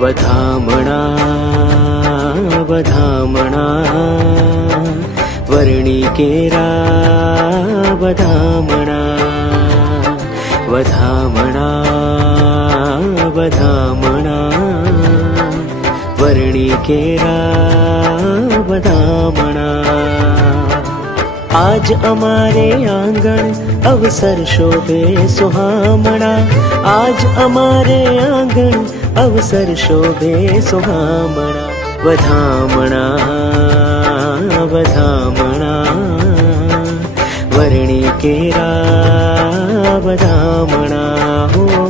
વધામણા વધામણા વર્ણી કેરા વધામણા વધામણા વધામણા વર્ણી કેરા વધામણા આજ અમારે આંગણ અવસર શોભે સુહામણા આજ અમારે આંગણ અવસર શોભે સુહામણા વધામણા વધામણા વર્ણી કેરા વધામણા હો